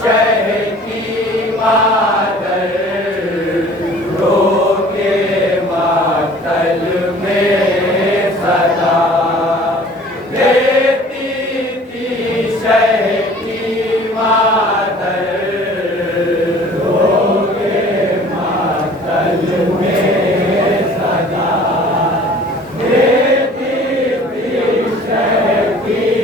शह की मादर रोके मातल में सदा देती थी शह की मादर रोके मातल में सदा देती थी शह की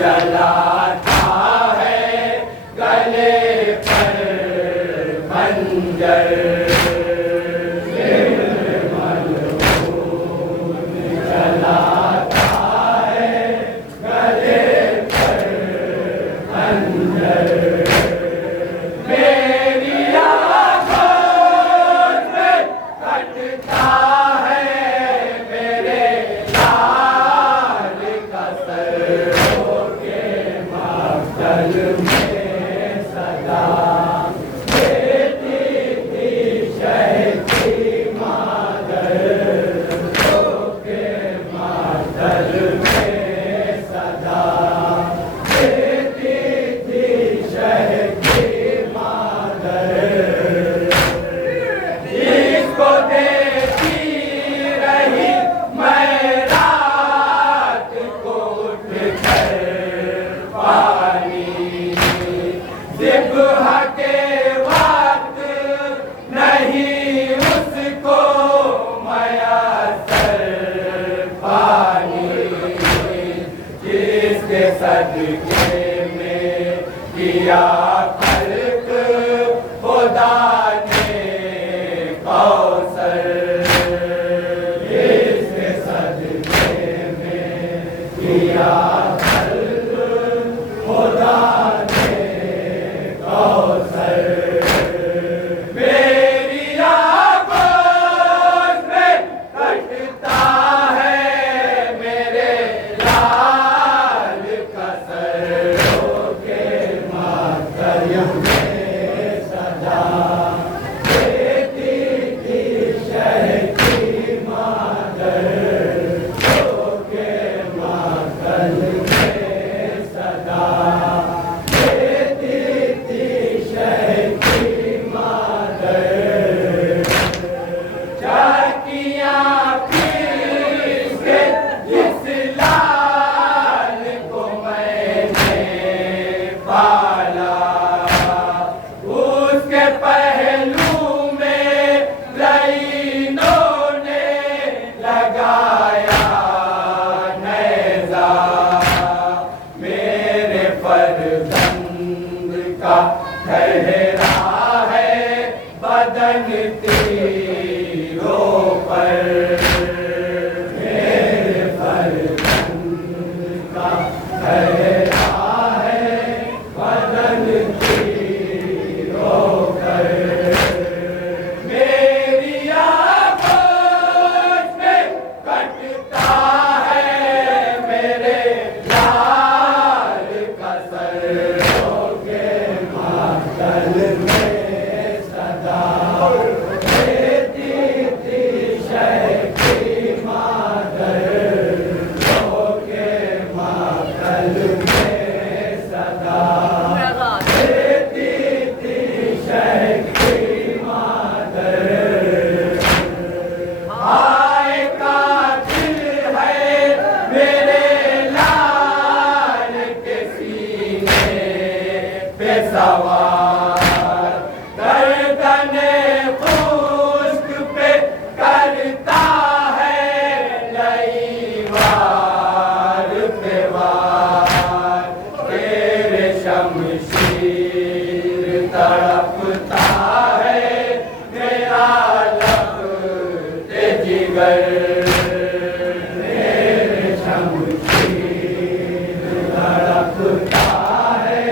जलाता है गले पर खंजर जलाता है गले पर खंजर मेरी आँखों में कटता है मेरे लाल का सर जल में सदा देती थी शह की मादर रोके मातल में सदा देती थी शह की मादर इसको देखी रही मैं रात को उठकर ज़िब्ह के वक्त नहीं उसको मयसर पानी जिसके सदके में किया खल्क खुदा ने कौसर जिसके सदके में किया खल्क खुदा मेरी आँखों में कटता है मेरे लाल का सर रोके मातल में सदा देती थी शह की मादर रोके मातल में सदा ठहरा है बदन तीरों पर मेरे फर्जंद का ठहरा है बदन तीरों पर मेरी आँखों में कटता है मेरे लाल का सर जल में सदा देती थी शह की मादर रोके मातल में सदा तलवार तेरे शमशीर तड़पता है मेरा लब ते जिगर तेरे शमशीर तड़पता है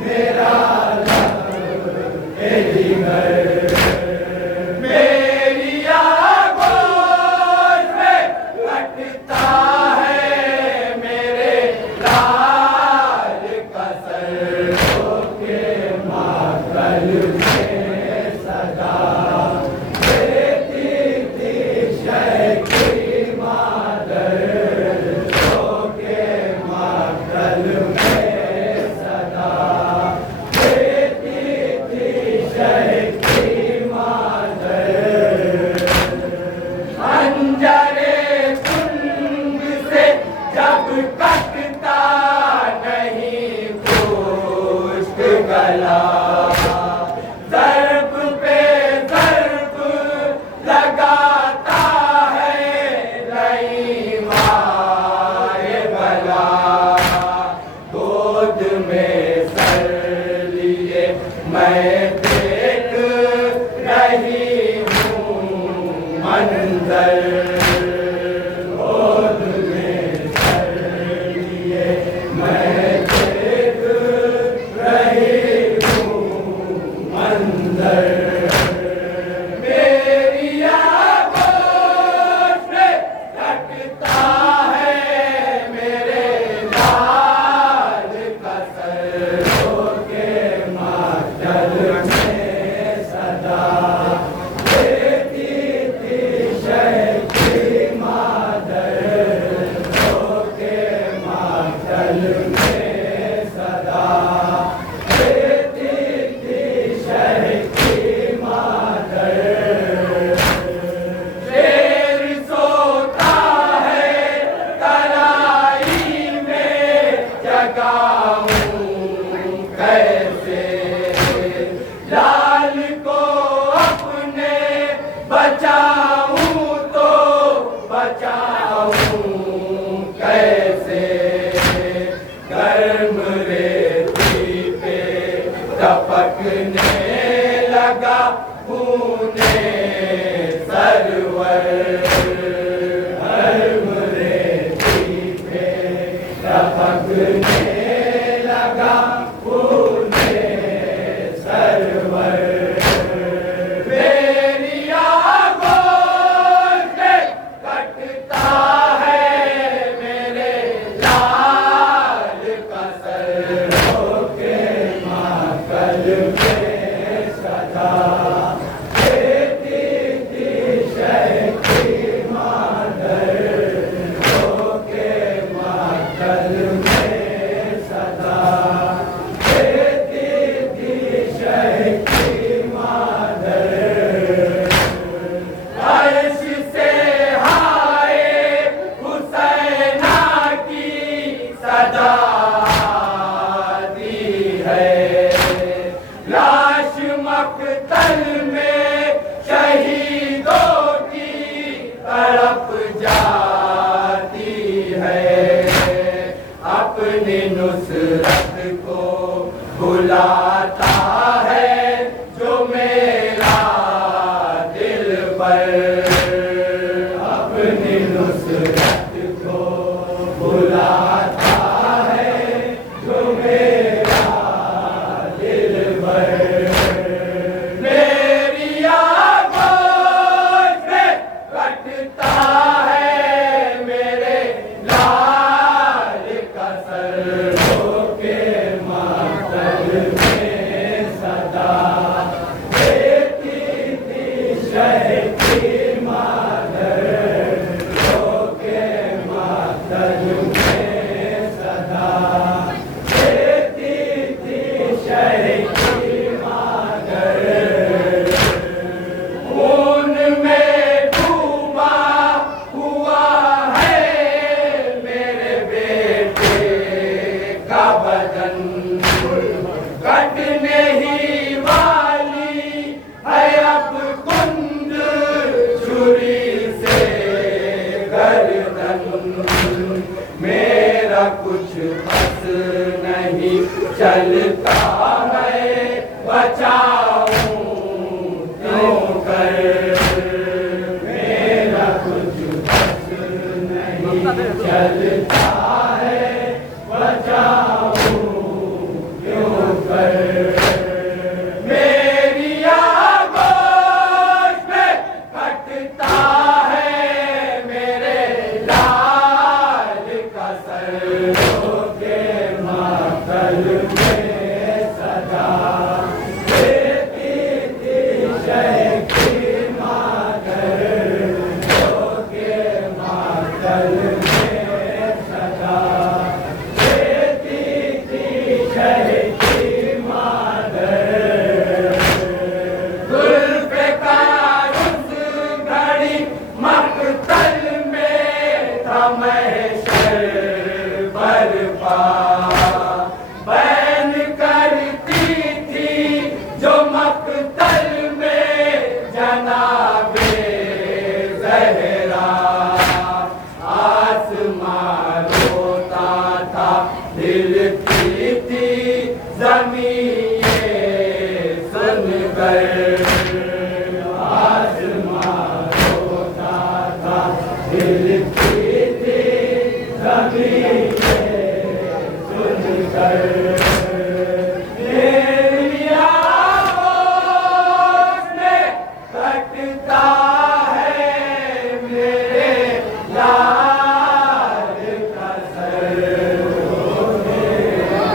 मेरा लब ते जिगर ज़र्ब पे ज़र्ब लगाता है नहीं मारे भला गोद में सर लिए मैं देख रही हूँ मंजर गोद में सर लिए मैं देख रही मेरी आँखों से लगता है मेरे लाल का सर होके मातल में सदा देती थी शहकी मादर होके मातल में सदा कैसे लाल को अपने बचाऊं तो बचाऊं कैसे गर्म रेती पे टपकने लगा खूने सरवर गर्म रेती पे टपकने लगा खूने सरवर मेरी आँखों से कटता है मेरे लाल का सर होके मातल में सदा देती थी शहकी मादर होके मातल में सदा देती थी शहकी मादर अर्श से हाय हुसैना की सदा दी है लाश मक्तल में शहीदों की तड़प जाती है अपनी नुसरत को बुलाता है जो मेरा दिल पर अपनी नुसरत को बुलाता है जो मेरा दिल पर मेरी आँखों से कटता है मेरे लाल का सर होके मातल में सदा देती थी शहकी मादर होके मातल में सदा देती थी शहकी मादर खून में डूबा हुआ है मेरे बेटे का कुछ बस नहीं चलता है, बचाऊं क्यों कर, मेरा कुछ बस नहीं चलता है, बचाऊं क्यों कर। मेरी आगोश में कटता है मेरे लाल का सर, के मातल में सदा देती थी शह की मादर, के मातल में सदा देती थी शह की मादर। जुल्फ़े का उस घड़ी मक़तल में था महशर बरपा, बैन करती थी जो मक़तल में जनाबे ज़हरा, आसमां रोता था हिलती थी ज़मीन सुनकर, आसमां रोता था हिलती थी ज़मीन सुनकर। मेरी आगोश में कटता